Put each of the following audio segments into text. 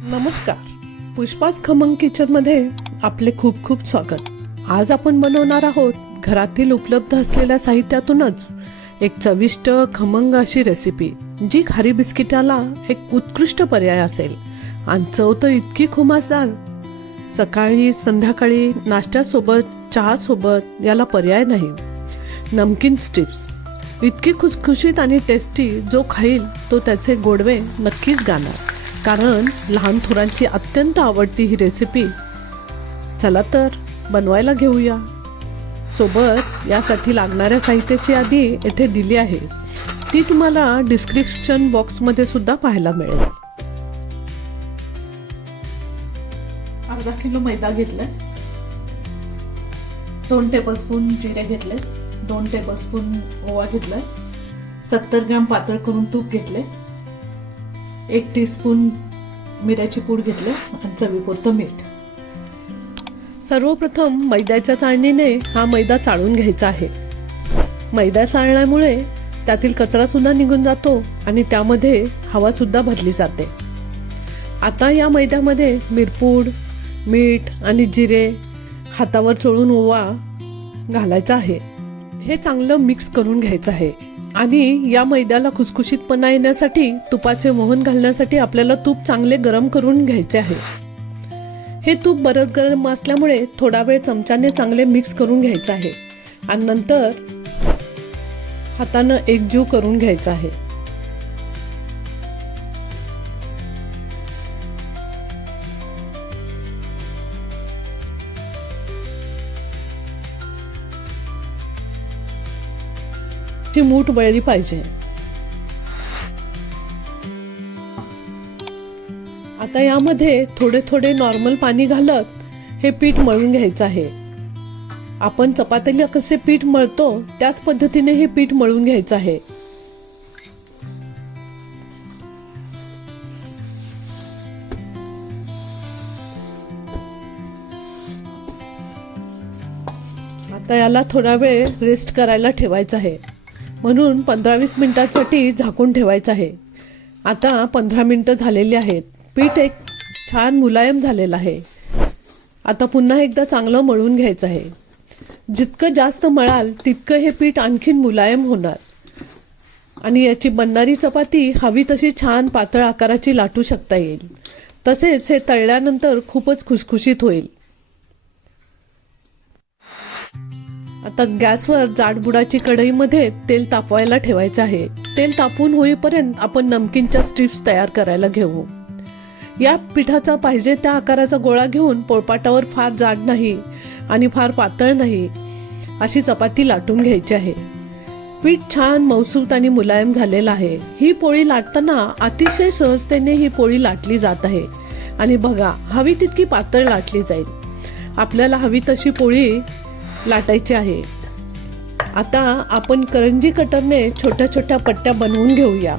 नमस्कार, पुष्पाच खमंग किचन मध्ये आपले खूप खूप स्वागत। आज आपण बनवणार आहोत घरातील उपलब्ध असलेल्या साहित्यातूनच एक चविष्ट खमंग अशी रेसिपी, जी खारी बिस्किटाला एक उत्कृष्ट पर्याय असेल आणि चव तर इतकी खुमासदार, सकाळी संध्याकाळी नाश्त्यासोबत चहा सोबत याला पर्याय नाही। नमकीन स्टिप्स इतकी खुसखुशीत आणि टेस्टी, जो खाईल तो त्याचे गोडवे नक्कीच गाणार, कारण लहान थोरांची अत्यंत आवडती ही रेसिपी। चला तर बनवायला घेऊया। सोबत यासाठी लागणाऱ्या साहित्याची यादी येथे दिली आहे, ती तुम्हाला डिस्क्रिप्शन बॉक्स मध्ये सुद्धा पाहायला मिळेल। अर्धा किलो मैदा घेतलाय, 2 टेबलस्पून जिरे घेतले, 2 टेबलस्पून ओवा घेतलाय, 70 ग्रॅम पातळ करून तूप घेतले, 1 टीस्पून मिऱ्याची पूड घेतली आणि चवीपुरतं मीठ। सर्वप्रथम मैद्याच्या चाळणीने हा मैदा चाळून घ्यायचा आहे। मैदा चाळल्यामुळे त्यातील कचरा सुद्धा निघून जातो आणि त्यामध्ये हवा सुद्धा भरली जाते। आता या मैद्यामध्ये मिरपूड, मीठ आणि जिरे हातावर चोळून ओवा घालायचा आहे। हे चांगलं मिक्स करून घ्यायचं आहे आणि या मैद्याला खुसखुशीतपणा येण्यासाठी तुपाचे मोहन घालण्यासाठी आपल्याला तूप चांगले गरम करून घ्यायचे आहे। हे तूप बरंच गरम असल्यामुळे थोडा वेळ चमच्याने चांगले मिक्स करून घ्यायचं आहे आणि नंतर हातानं एकजीव करून घ्यायचं आहे। ची मूठ वळली पाहिजे। आता यामध्ये थोडे थोडे नॉर्मल पाणी घालत हे पीठ मळून घ्यायचं आहे। आपण चपातीला कसे पीठ मळतो त्याच पद्धतीने हे पीठ मळून घ्यायचं आहे। आता याला थोडा वेळ रेस्ट करायला ठेवायचं आहे, म्हणून 15-20 मिनिटांसाठी झाकून ठेवायचं आहे। आता 15 मिनिटं झालेली आहेत, पीठ एक छान मुलायम झालेलं आहे। आता पुन्हा एकदा चांगलं मळून घ्यायचं आहे। जितकं जास्त मळाल तितकं हे पीठ आणखीन मुलायम होणार आणि याची बनणारी चपाती हवी तशी छान पातळ आकाराची लाटू शकता येईल। तसेच हे तळल्यानंतर खूपच खुसखुशीत होईल। आता गॅसवर जाडबुडाची कढईमध्ये तेल तापवायला ठेवायचं आहे। तेल तापून होईपर्यंत आपण नमकीनच्या स्ट्रिप्स तयार करायला घेऊ। या पिठाचा पाहिजे त्या आकाराचा गोळा घेऊन पोळपाटावर फार जाड नाही आणि फार पातळ नाही अशी चपाती लाटून घ्यायची आहे। पीठ छान मऊसूत आणि मुलायम झालेलं आहे। ही पोळी लाटताना अतिशय सहजतेने ही पोळी लाटली जात आहे आणि बघा, हवी तितकी पातळ लाटली जाईल। आपल्याला हवी तशी पोळी लाटायची आहे। आता आपण करंजी कटरने छोट्या छोट्या पट्ट्या बनवून घेऊया।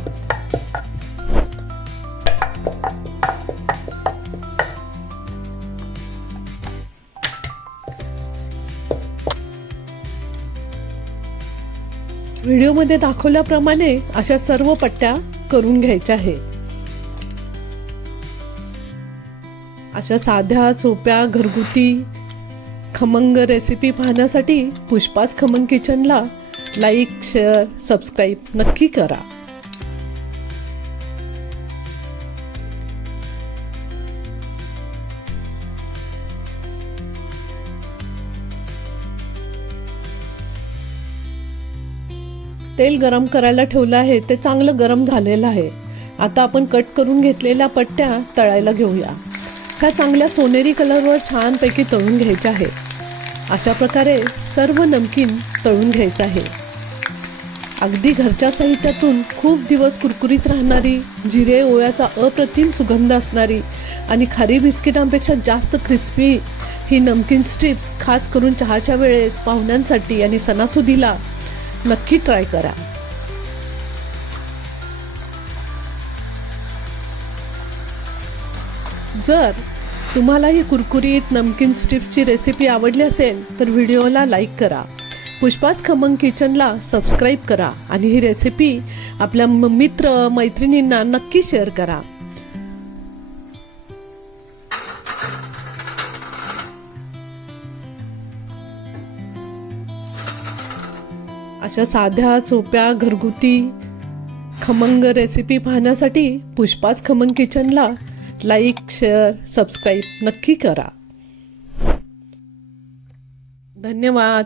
व्हिडिओमध्ये दाखवल्याप्रमाणे अशा सर्व पट्ट्या करून घ्यायच्या आहे। अशा साध्या सोप्या घरगुती खमंग रेसिपी पाहण्यासाठी पुष्पाच खमंग किचनला लाईक, शेअर, सबस्क्राईब नक्की करा। तेल गरम करायला ठेवलं आहे, ते चांगलं गरम झालेलं आहे। आता आपण कट करून घेतलेल्या पट्ट्या तळायला घेऊया। ह्या चांगल्या सोनेरी कलरवर छानपैकी तळून घ्यायच्या आहे। अशा प्रकारे सर्व नमकीन तळून घ्यायचं आहे। अगदी घरच्या साहित्यातून खूप दिवस कुरकुरीत राहणारी, जिरे ओव्याचा अप्रतिम सुगंध असणारी आणि खारी बिस्किटांपेक्षा जास्त क्रिस्पी ही नमकीन स्ट्रिप्स खास करून चहाच्या वेळेस पाहुण्यांसाठी आणि सणासुदीला नक्की ट्राय करा। जर तुम्हाला ही कुरकुरीत नमकीन स्टिप्सची रेसिपी आवडली असेल तर व्हिडिओला लाईक करा, पुष्पाच खमंग किचनला सबस्क्राईब करा आणि ही रेसिपी आपल्या मित्र मैत्रिणींना नक्की शेअर करा। अशा साध्या सोप्या घरगुती खमंग रेसिपी पाहण्यासाठी पुष्पाच खमंग किचनला लाईक, शेअर, सबस्क्राईब नक्की करा. धन्यवाद.